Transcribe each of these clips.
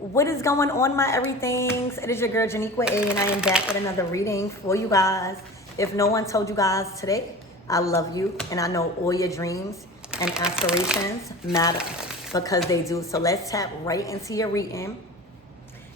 What is going on, my everythings? It is your girl Janiqua A, and I am back with another reading for you guys. If no one told you guys today, I love you, and I know all your dreams and aspirations matter because they do. So let's tap right into your reading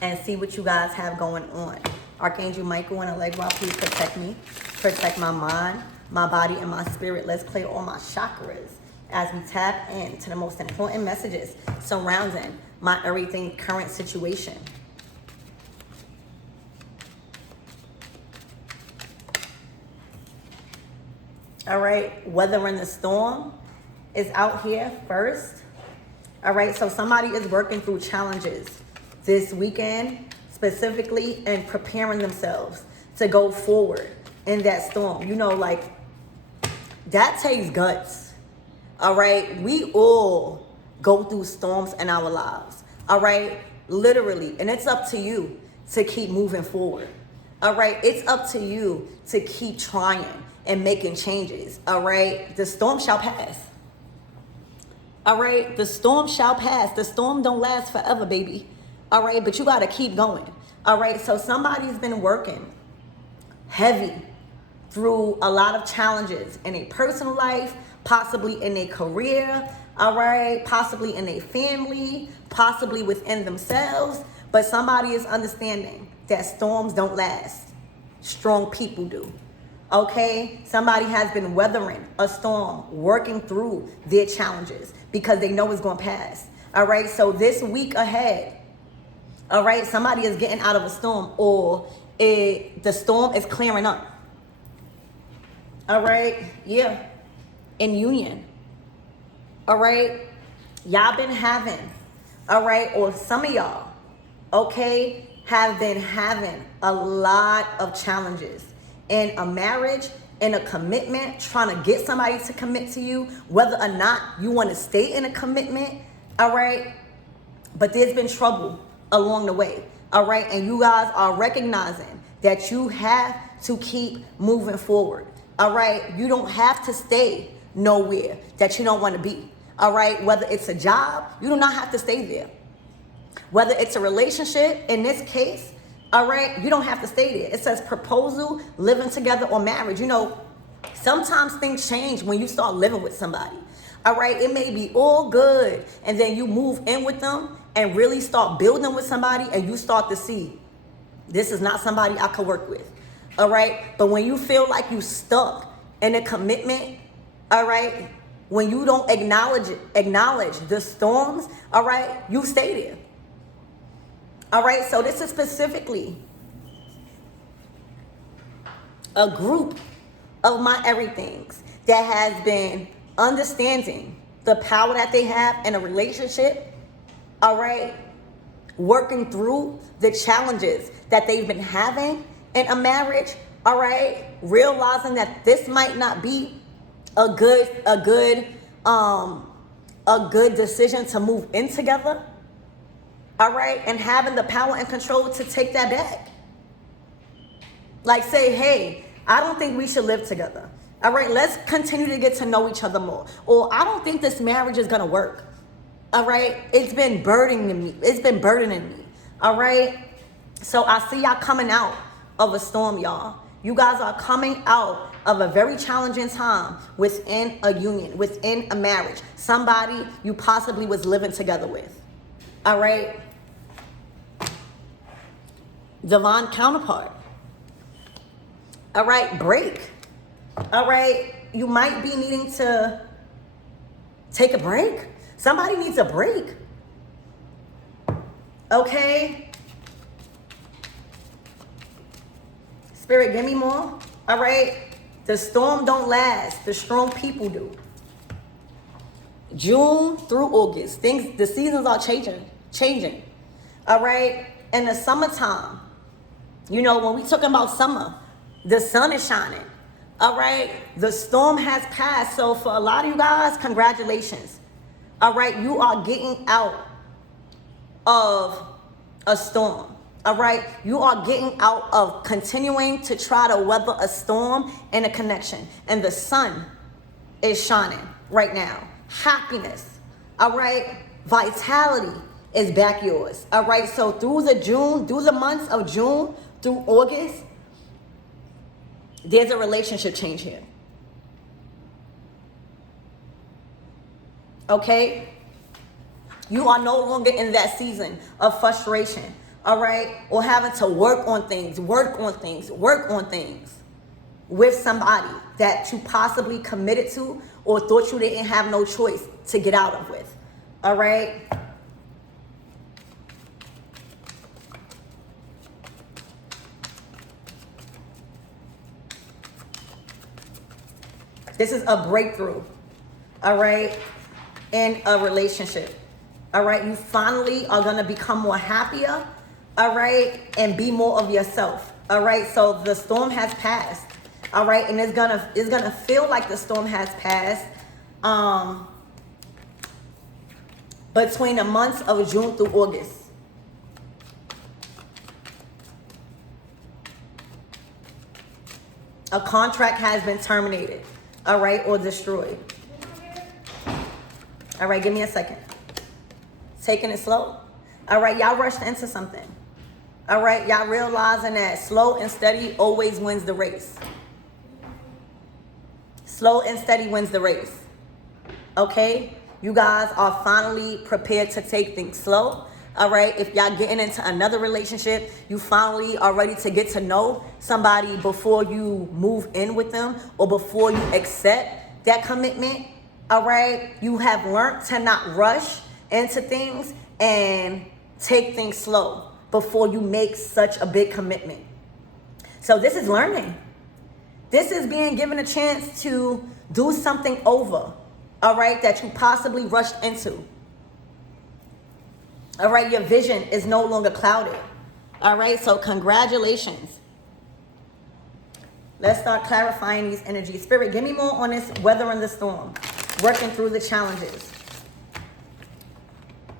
and see what you guys have going on. Archangel Michael and Allegra, please protect me, protect my mind, my body, and my spirit. Let's clear all my chakras as we tap into the most important messages surrounding my everything current situation. All right, weathering the storm is out here first. All right, so somebody is working through challenges this weekend, specifically, and preparing themselves to go forward in that storm. You know, like, that takes guts. All right, we all go through storms in our lives. All right, literally, and it's up to you to keep moving forward. All right, it's up to you to keep trying and making changes. All right, the storm shall pass. All right, the storm shall pass. The storm don't last forever, baby. All right, but you got to keep going. All right, so somebody's been working heavy through a lot of challenges in a personal life, possibly in a career, all right, possibly in a family, possibly within themselves. But somebody is understanding that storms don't last. Strong people do. Okay, somebody has been weathering a storm, working through their challenges because they know it's going to pass. All right, so this week ahead, all right, somebody is getting out of a storm, or the storm is clearing up. All right, yeah, in union. All right, y'all been having, all right, or some of y'all, okay, have been having a lot of challenges in a marriage, in a commitment, trying to get somebody to commit to you, whether or not you want to stay in a commitment, all right, but there's been trouble along the way, all right, and you guys are recognizing that you have to keep moving forward, all right, you don't have to stay nowhere that you don't want to be, all right, whether it's a job, you do not have to stay there, whether it's a relationship, in this case, all right, you don't have to stay there. It says proposal, living together, or marriage. You know, sometimes things change when you start living with somebody, all right, it may be all good, and then you move in with them and really start building with somebody, and you start to see, this is not somebody I could work with, all right, but when you feel like you stuck in a commitment, all right, when you don't acknowledge the storms, all right, you stay there. All right, so this is specifically a group of my everythings that has been understanding the power that they have in a relationship, all right, working through the challenges that they've been having in a marriage, all right, realizing that this might not be a good decision to move in together, all right, and having the power and control to take that back. Like, say, hey, I don't think we should live together. All right, let's continue to get to know each other more. Or I don't think this marriage is going to work. All right, it's been burdening me. It's been burdening me. All right, so I see y'all coming out of a storm, y'all. You guys are coming out of a very challenging time within a union, within a marriage. Somebody you possibly was living together with. All right. Divine counterpart. All right, break. All right, you might be needing to take a break. Somebody needs a break. Okay. Spirit, give me more. All right. The storm don't last. The strong people do. June through August, the seasons are changing. All right. In the summertime, you know, when we talking about summer, the sun is shining. All right. The storm has passed. So for a lot of you guys, congratulations. All right. You are getting out of a storm. All right. You are getting out of continuing to try to weather a storm and a connection. And the sun is shining right now. Happiness. All right. Vitality is back yours. All right, so through the months of June through August, there's a relationship change here. Okay? You are no longer in that season of frustration, all right? Or having to work on things with somebody that you possibly committed to or thought you didn't have no choice to get out of with, all right? This is a breakthrough, all right, in a relationship. All right, you finally are gonna become more happier, all right, and be more of yourself. All right, so the storm has passed. All right, and it's gonna feel like the storm has passed between the months of June through August. A contract has been terminated, all right, or destroyed. All right, give me a second. Taking it slow. All right, y'all rushed into something. All right, y'all realizing that slow and steady always wins the race. Slow and steady wins the race. Okay? You guys are finally prepared to take things slow. All right? If y'all getting into another relationship, you finally are ready to get to know somebody before you move in with them or before you accept that commitment. All right? You have learned to not rush into things and take things slow before you make such a big commitment. So this is learning. This is being given a chance to do something over, all right, that you possibly rushed into. All right, your vision is no longer clouded. All right, so congratulations. Let's start clarifying these energies. Spirit, give me more on this weathering the storm, working through the challenges.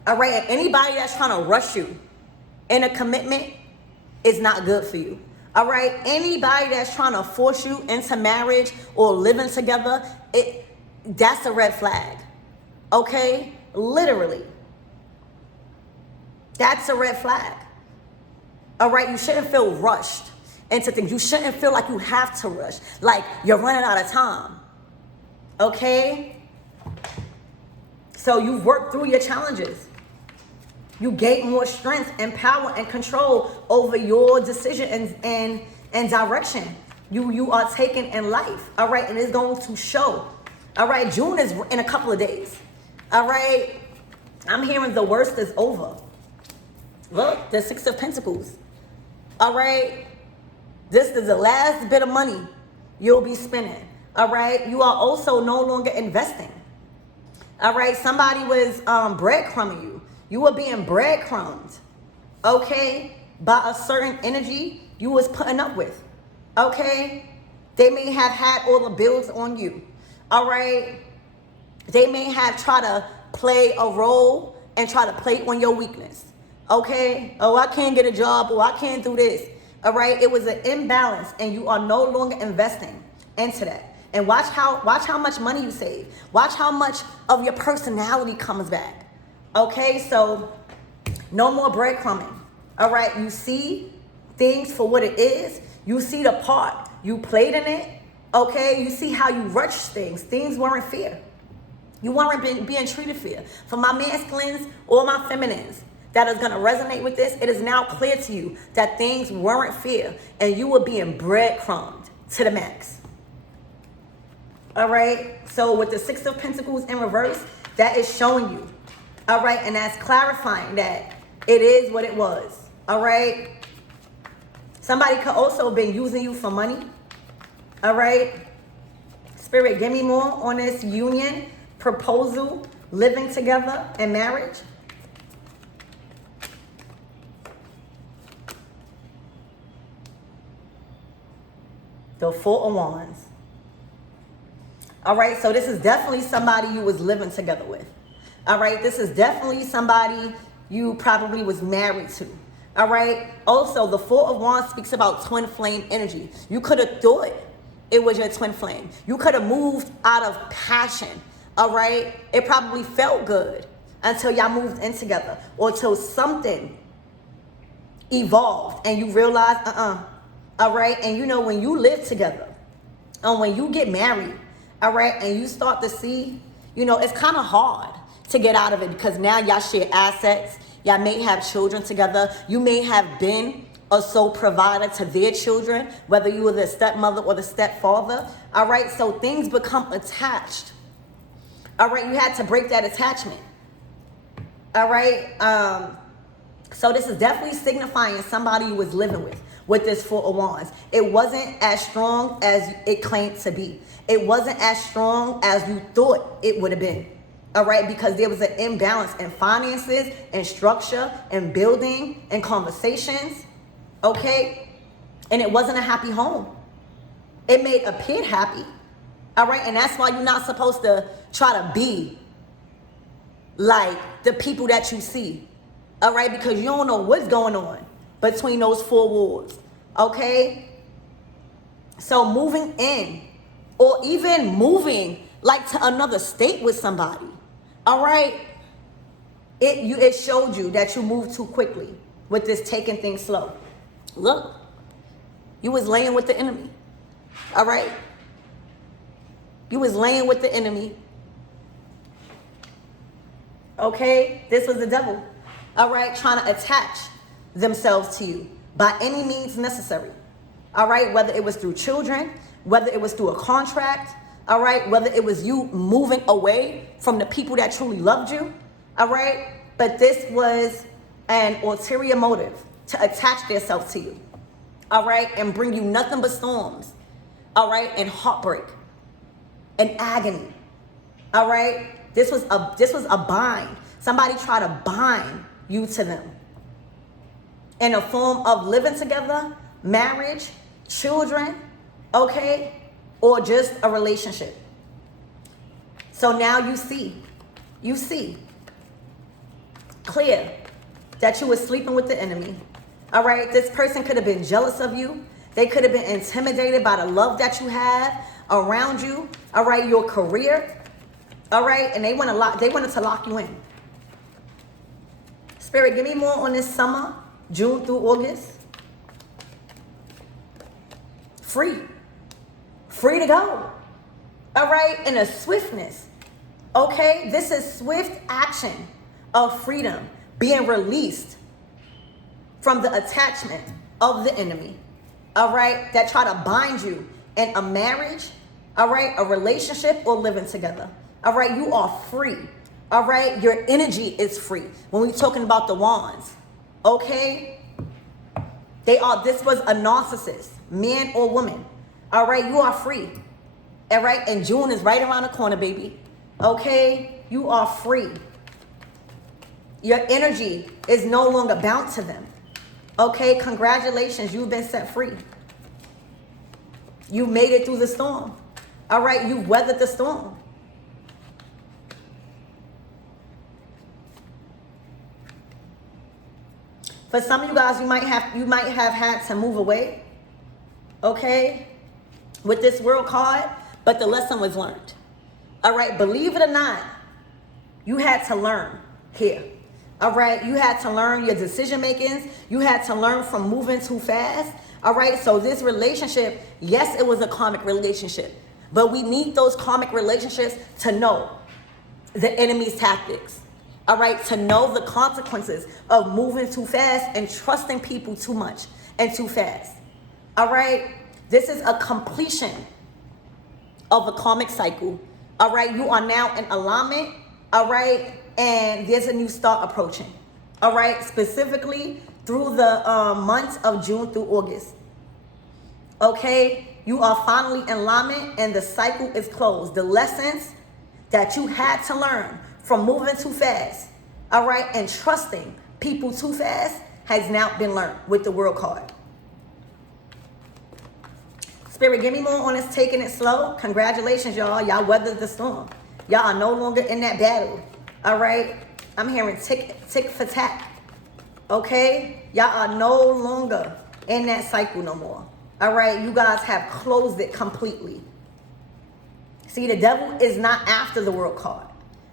All right, and anybody that's trying to rush you in a commitment is not good for you. All right, anybody that's trying to force you into marriage or living together, that's a red flag. Okay, literally, that's a red flag. All right, you shouldn't feel rushed into things. You shouldn't feel like you have to rush, like you're running out of time. Okay, so you've worked through your challenges. You gain more strength and power and control over your decision and direction you are taking in life. All right, and it's going to show. All right, June is in a couple of days. All right, I'm hearing the worst is over. Look, the Six of Pentacles. All right, this is the last bit of money you'll be spending. All right, you are also no longer investing. All right, somebody was breadcrumbing you. You were being breadcrumbed, okay, by a certain energy you was putting up with, okay? They may have had all the bills on you, all right? They may have tried to play a role and try to play on your weakness, okay? Oh, I can't get a job, or I can't do this, all right? It was an imbalance, and you are no longer investing into that. And watch how much money you save. Watch how much of your personality comes back. Okay, so no more breadcrumbing. All right, you see things for what it is. You see the part you played in it. Okay, you see how you rushed things. Things weren't fair. You weren't being treated fair. For my masculines or my feminines that is going to resonate with this, it is now clear to you that things weren't fair and you were being breadcrumbed to the max. All right, so with the Six of Pentacles in reverse, that is showing you. All right, and that's clarifying that it is what it was. All right. Somebody could also have been using you for money. All right. Spirit, give me more on this union, proposal, living together, and marriage. The Four of Wands. All right, so this is definitely somebody you was living together with. All right, this is definitely somebody you probably was married to. All right, also the Four of Wands speaks about twin flame energy. You could have thought it was your twin flame. You could have moved out of passion. All right, it probably felt good. until y'all moved in together, or till something evolved and you realize, all right? And you know, when you live together and when you get married, all right, and you start to see, you know, it's kind of hard to get out of it because now y'all share assets. Y'all may have children together. You may have been a sole provider to their children, whether you were the stepmother or the stepfather. All right, so things become attached. All right, you had to break that attachment. All right, so this is definitely signifying somebody you was living with this Four of Wands. It wasn't as strong as it claimed to be. It wasn't as strong as you thought it would have been. All right, because there was an imbalance in finances and structure and building and conversations. Okay, and it wasn't a happy home. It may appear happy. All right, and that's why you're not supposed to try to be like the people that you see. All right, because you don't know what's going on between those four walls. Okay, so moving in, or even moving like to another state with somebody. All right, it showed you that you moved too quickly with this taking things slow. Look, you was laying with the enemy. All right, you was laying with the enemy. Okay, this was the devil. All right, trying to attach themselves to you by any means necessary. All right, whether it was through children, whether it was through a contract, all right, whether it was you moving away from the people that truly loved you, all right, but this was an ulterior motive to attach themselves to you, all right, and bring you nothing but storms, all right, and heartbreak and agony, all right. This was a bind. Somebody tried to bind you to them in a form of living together, marriage, children, okay, or just a relationship. So now you see clear that you were sleeping with the enemy. All right, this person could have been jealous of you. They could have been intimidated by the love that you have around you. All right, your career. All right, and they wanted to lock you in. Spirit, give me more on this summer, June through August. Free to go. All right, in a swiftness. Okay, this is swift action of freedom, being released from the attachment of the enemy. All right, that try to bind you in a marriage, all right, a relationship, or living together. All right, you are free. All right, your energy is free. When we're talking about the wands, okay, this was a narcissist, man or woman. All right, you are free. All right, and June is right around the corner, baby. Okay, you are free. Your energy is no longer bound to them. Okay, congratulations, you've been set free. You made it through the storm. All right, you weathered the storm. For some of you guys, you might have had to move away, okay, with this world card, but the lesson was learned. All right, believe it or not, you had to learn here. All right, you had to learn your decision makings. You had to learn from moving too fast. All right, so this relationship, yes, it was a karmic relationship, but we need those karmic relationships to know the enemy's tactics. All right, to know the consequences of moving too fast and trusting people too much and too fast. All right, this is a completion of a karmic cycle. All right, you are now in alignment. All right, and there's a new start approaching. All right, specifically through the months of June through August. Okay, you are finally in alignment and the cycle is closed. The lessons that you had to learn from moving too fast, all right, and trusting people too fast has now been learned with the world card. Spirit, give me more on this taking it slow. Congratulations, y'all. Y'all weathered the storm. Y'all are no longer in that battle, all right? I'm hearing tick for tack, okay? Y'all are no longer in that cycle no more, all right? You guys have closed it completely. See, the devil is not after the world card.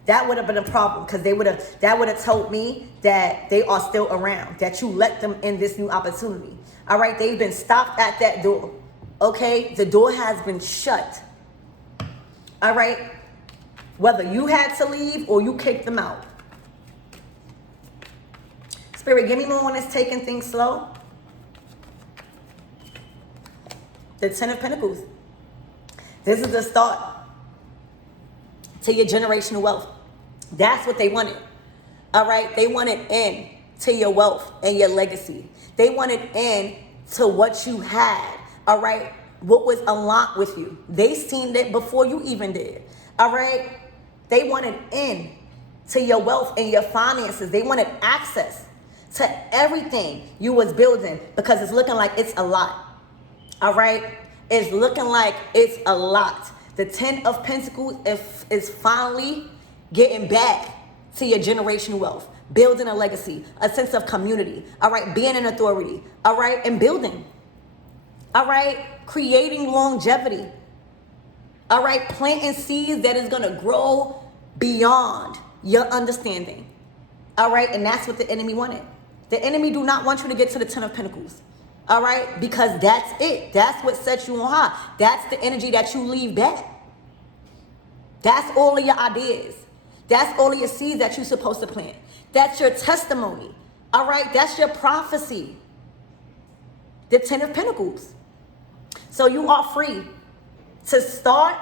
that would have been a problem, because that would have told me that they are still around, that you let them in this new opportunity. All right, they've been stopped at that door. Okay, the door has been shut. All right, whether you had to leave or you kicked them out. Spirit, give me more when it's taking things slow. The Ten of Pentacles. This is the start to your generational wealth. That's what they wanted. All right, they wanted in to your wealth and your legacy. They wanted in to what you had. All right, what was unlocked with you. They seen it before you even did. All right, they wanted in to your wealth and your finances. They wanted access to everything you was building, because it's looking like it's a lot. All right, it's looking like it's a lot. The Ten of Pentacles is finally getting back to your generational wealth, building a legacy, a sense of community. All right, being an authority. All right, and building. All right, creating longevity. All right, planting seeds that is gonna grow beyond your understanding. All right, and that's what the enemy wanted. The enemy do not want you to get to the Ten of Pentacles. All right, because that's it. That's what sets you on high. That's the energy that you leave back. That's all of your ideas. That's all of your seeds that you're supposed to plant. That's your testimony. All right, that's your prophecy. The Ten of Pentacles. So you are free to start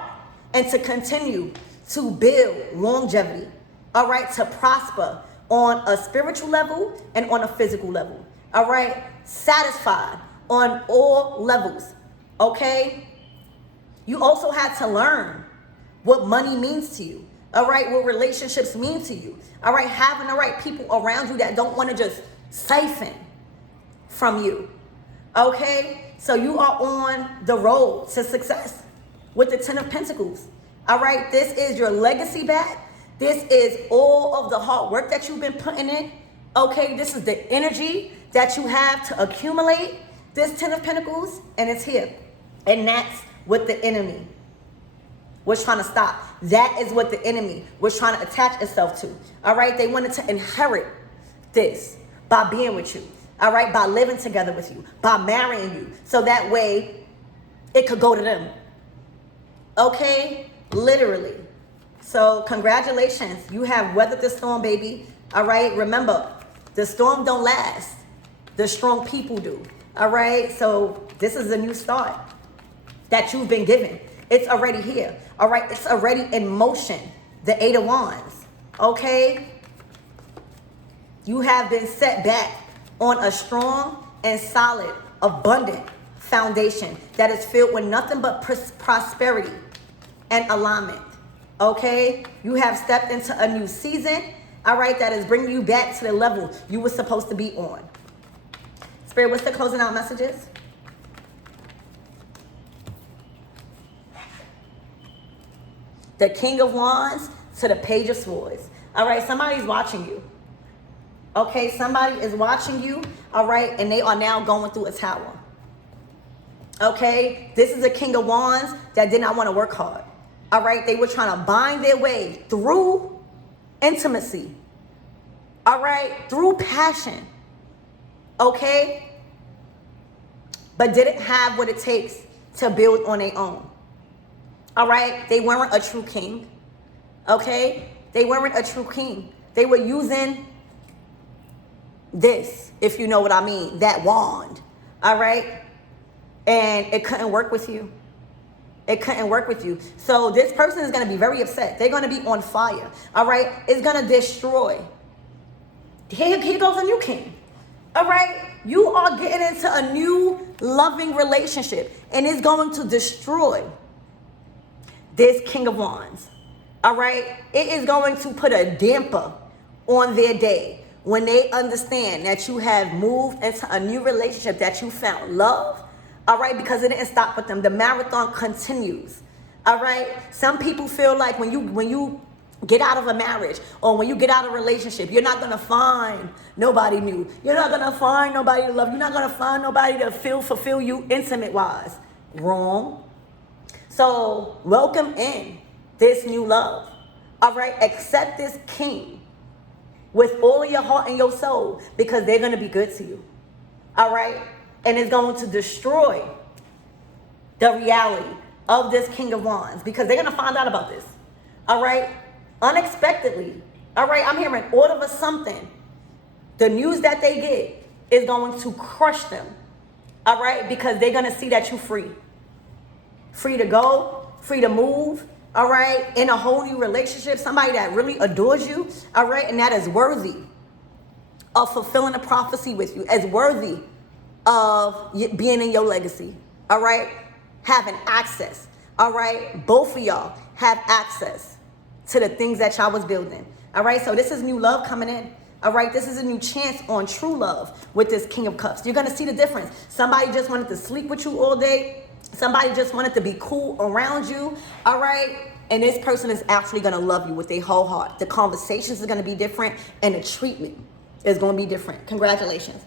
and to continue to build longevity. All right, to prosper on a spiritual level and on a physical level. All right, satisfied on all levels. Okay, you also had to learn what money means to you. All right, what relationships mean to you. All right, having the right people around you that don't want to just siphon from you. Okay, so you are on the road to success with the Ten of Pentacles. All right, this is your legacy back. This is all of the hard work that you've been putting in. Okay, this is the energy that you have to accumulate this Ten of Pentacles, and it's here. And that's what the enemy was trying to stop. That is what the enemy was trying to attach itself to. All right, they wanted to inherit this by being with you. All right, by living together with you, by marrying you, so that way it could go to them. Okay, literally. So congratulations, you have weathered the storm, baby. All right, remember, the storm don't last. The strong people do. All right, so this is a new start that you've been given. It's already here. All right, it's already in motion. The Eight of Wands. Okay, you have been set back on a strong and solid, abundant foundation that is filled with nothing but prosperity and alignment. Okay, you have stepped into a new season. All right, that is bringing you back to the level you were supposed to be on. Spirit, what's the closing out messages? The King of Wands to the Page of Swords. All right, somebody's watching you. Okay, somebody is watching you. All right, and they are now going through a tower. Okay, this is a King of Wands that did not want to work hard. All right, they were trying to bind their way through intimacy. All right, through passion. Okay, but didn't have what it takes to build on their own. All right, they weren't a true king. Okay, they weren't a true king. They were using this, if you know what I mean, that wand. All right, and it couldn't work with you. It couldn't work with you. So this person is going to be very upset. They're going to be on fire. All right, it's going to destroy. Here goes a new king. All right, you are getting into a new loving relationship, and it's going to destroy this King of Wands. All right, it is going to put a damper on their day when they understand that you have moved into a new relationship, that you found love. All right, because it didn't stop with them. The marathon continues. All right, some people feel like when you get out of a marriage or when you get out of a relationship, you're not gonna find nobody new. You're not gonna find nobody to love. You're not gonna find nobody to fulfill you intimate wise. Wrong. So welcome in this new love. All right, accept this king with all of your heart and your soul, because they're going to be good to you. All right, and it's going to destroy the reality of this King of Wands, because they're going to find out about this. All right, unexpectedly. All right, I'm hearing all of a something. The news that they get is going to crush them. All right, because they're going to see that you're free. Free to go, free to move. All right, in a whole new relationship, somebody that really adores you. All right, and that is worthy of fulfilling a prophecy with you, as worthy of being in your legacy. All right, having access. All right, both of y'all have access to the things that y'all was building. All right, so this is new love coming in. All right, this is a new chance on true love with this King of Cups. You're going to see the difference. Somebody just wanted to sleep with you all day. Somebody just wanted to be cool around you. All right, and this person is actually going to love you with their whole heart. The conversations are going to be different, and the treatment is going to be different. Congratulations.